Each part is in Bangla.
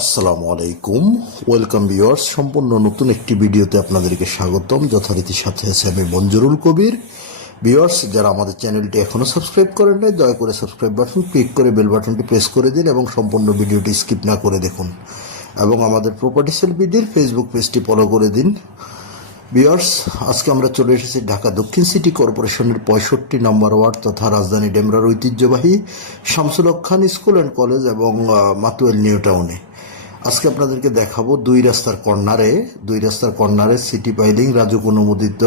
আসসালামু আলাইকুম। ওয়েলকাম ভিউয়ার্স, সম্পূর্ণ নতুন একটি ভিডিওতে আপনাদেরকে স্বাগতম। যথারীতি সাথে আছে আমি মঞ্জুরুল কবির। ভিউয়ার্স, যারা আমাদের চ্যানেলটি এখনো সাবস্ক্রাইব করেন নাই, দয়া করে সাবস্ক্রাইব বাটন ক্লিক করে বেল বাটনটি প্রেস করে দিন এবং সম্পূর্ণ ভিডিওটি স্কিপ না করে দেখুন এবং আমাদের প্রপার্টি সেল বিডির ফেসবুক পেজটি ফলো করে দিন। ভিউয়ার্স, আজকে আমরা চলে এসেছি ঢাকা দক্ষিণ সিটি কর্পোরেশনের 65 নম্বর ওয়ার্ড তথা রাজধানী ডেমরার ঐতিহ্যবাহী শামসুল হক খান স্কুল অ্যান্ড কলেজ এবং মাতুয়েল নিউ টাউনে। আজকে আপনাদেরকে দেখাবো দুই রাস্তার কর্নারে সিটি পাইলিং রাজুক অনুমোদিত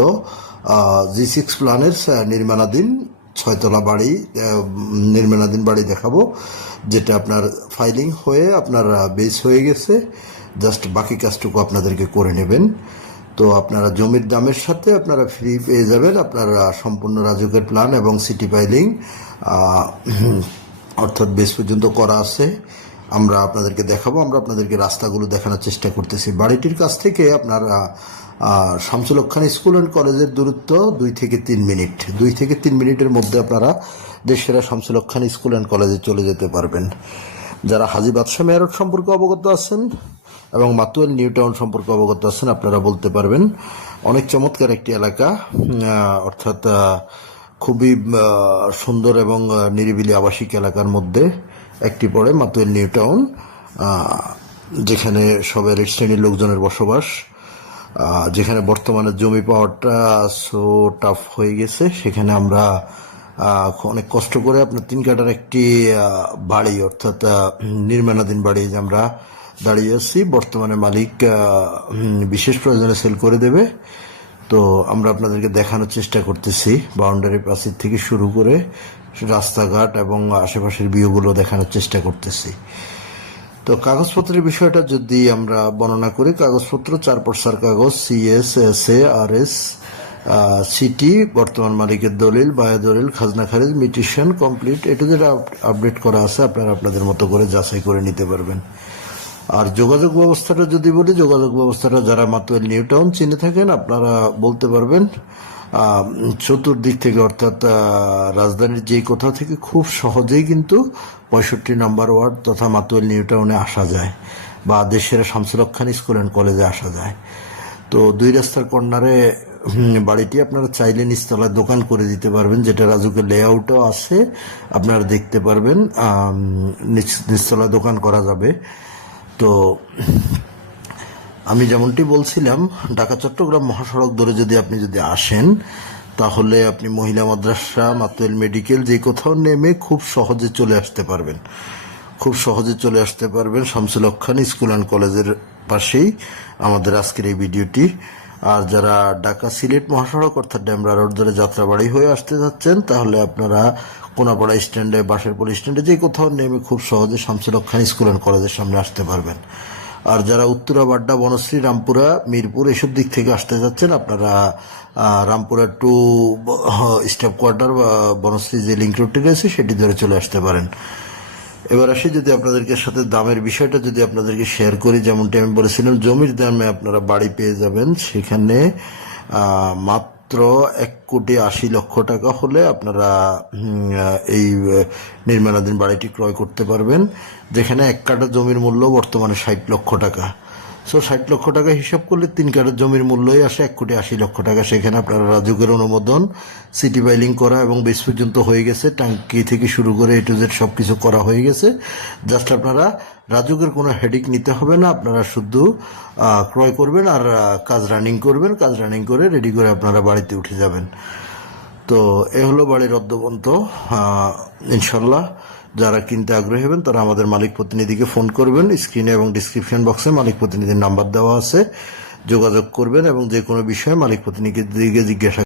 G6 প্ল্যানের নির্মাণাধীন 6তলা বাড়ি, নির্মাণাধীন বাড়ি দেখাবো, যেটা আপনার ফাইলিং হয়ে আপনার বেস হয়ে গেছে। জাস্ট বাকি কাজটুকু আপনাদেরকে করে নেবেন। তো আপনারা জমির দামের সাথে আপনারা ফ্রি পেয়ে যাবেন আপনার সম্পূর্ণ রাজুকের প্ল্যান এবং সিটি পাইলিং, অর্থাৎ বেস পর্যন্ত করা আছে। আমরা আপনাদেরকে দেখাবো, আমরা আপনাদেরকে রাস্তাগুলো দেখানোর চেষ্টা করতেছি। বাড়িটির কাছ থেকে আপনার শামসুল হক খান স্কুল অ্যান্ড কলেজের দূরত্ব 2 থেকে 3 মিনিট। 2 থেকে 3 মিনিটের মধ্যে আপনারা দেশসেরা শামসুল হক খান স্কুল অ্যান্ড কলেজে চলে যেতে পারবেন। যারা হাজী বাদশাহ মেয়ারোড সম্পর্কে অবগত আছেন এবং মাতুয়েল নিউ টাউন সম্পর্কে অবগত আছেন, আপনারা বলতে পারবেন অনেক চমৎকার একটি এলাকা, অর্থাৎ খুবই সুন্দর এবং নিরিবিলি আবাসিক এলাকার মধ্যে একটি পড়ে মাতুয়েল নিউ টাউন, যেখানে সবের শ্রেণীর লোকজনের বসবাস, যেখানে বর্তমানে জমি পাওয়াটা সো টাফ হয়ে গেছে। সেখানে আমরা অনেক কষ্ট করে আপনার 3 কাঠার একটি বাড়ি, অর্থাৎ নির্মাণাধীন বাড়ি যে আমরা দাঁড়িয়ে আছি। বর্তমানে মালিক বিশেষ প্রয়োজনে সেল করে দেবে। তো আমরা আপনাদেরকে দেখানোর চেষ্টা করতেছি, বাউন্ডারি প্রাচীর থেকে শুরু করে রাস্তাঘাট এবং আশেপাশের ভিউগুলো দেখানোর চেষ্টা করতেছি। তো কাগজপত্রের বিষয়টা যদি আমরা বর্ণনা করি, কাগজপত্র 4 পর্সার কাগজ, CS, SA, RS, সিটি, বর্তমান মালিকের দলিল, বায়া দলিল, খাজনা খারিজ, মিটিশন কমপ্লিট, এটা যেটা আপডেট করা আছে আপনারা আপনাদের মতো করে যাচাই করে নিতে পারবেন। আর যোগাযোগ ব্যবস্থাটা যদি বলি, যোগাযোগ ব্যবস্থাটা যারা মাতুয়েল নিউ টাউন চিনে থাকেন আপনারা বলতে পারবেন চতুর্দিক থেকে, অর্থাৎ রাজধানীর যেই কোথাও থেকে খুব সহজেই কিন্তু 65 নম্বর ওয়ার্ড তথা মাতুয়েল নিউ টাউনে আসা যায় বা দেশের শামসুল হক খান স্কুল অ্যান্ড কলেজে আসা যায়। তো 2 রাস্তার কর্নারে বাড়িটি আপনারা চাইলে নিচতলায় দোকান করে দিতে পারবেন, যেটা রাজুকের লেআউটও আছে, আপনারা দেখতে পারবেন নিচতলায় দোকান করা যাবে। তো আমি যেমনটি বলছিলাম, ঢাকা চট্টগ্রাম মহাসড়ক ধরে আপনি যদি আসেন, তাহলে আপনি মহিলা মাদ্রাসা, মাতুয়েল মেডিকেল, যে কোথাও নেমে খুব সহজে চলে আসতে পারবেন শামসুল হক খান স্কুল অ্যান্ড কলেজের পাশেই আমাদের আজকের এই ভিডিওটি। আর যারা ঢাকা সিলেট মহাসড়ক অর্থাৎ ডেমরা রোড ধরে যাত্রাবাড়ি হয়ে আসতে যাচ্ছেন, তাহলে আপনারা কোনাপাড়া স্ট্যান্ডে, বাঁশেরপোল স্ট্যান্ডে, যে কোথাও নেমে খুব সহজে শামসুল হক খান স্কুল অ্যান্ড কলেজের সামনে আসতে পারবেন। আর যারা উত্তরা, বাড্ডা, বনশ্রী, রামপুরা, মিরপুর এসব দিক থেকে আসতে যাচ্ছেন, আপনারা রামপুরা টু স্টাফ কোয়ার্টার বা বনশ্রী যে লিঙ্ক রোডটি রয়েছে সেটি ধরে চলে আসতে পারেন। এবার আসি যদি আপনাদেরকে সাথে দামের বিষয়টা যদি আপনাদেরকে শেয়ার করি, যেমনটি আমি বলেছিলাম জমির দামে আপনারা বাড়ি পেয়ে যাবেন। সেখানে মাত্র 1,80,00,000 টাকা হলে আপনারা এই নির্মাণাধীন বাড়িটি ক্রয় করতে পারবেন, যেখানে 1 কাঠা জমির মূল্য বর্তমানে 60 লক্ষ টাকা। 60 লক্ষ টাকা হিসাব করলে 3 কাঠা জমির মূল্যই আসে 1,80,00,000 টাকা। সেখানে আপনারা রাজুকের অনুমোদন, সিটি ফাইলিং করা এবং বেস পর্যন্ত হয়ে গেছে, ট্যাঙ্কি থেকে শুরু করে A to Z সব কিছু করা হয়ে গেছে। জাস্ট আপনারা রাজুকের কোনো হেডিক নিতে হবে না, আপনারা শুধু ক্রয় করবেন আর কাজ রানিং করে রেডি করে আপনারা বাড়িতে উঠে যাবেন। তো এ হলো বাড়ির অদ্যবন্ত। ইনশাল্লাহ যারা কিনতে আগ্রহী হবেন তারা আমাদের মালিক প্রতিনিধিকে ফোন করবেন। স্ক্রিনে এবং ডিসক্রিপশন বক্সে মালিক প্রতিনিধির নাম্বার দেওয়া আছে, যোগাযোগ করবেন এবং যে কোনো বিষয়ে মালিক প্রতিনিধিকে জিজ্ঞাসা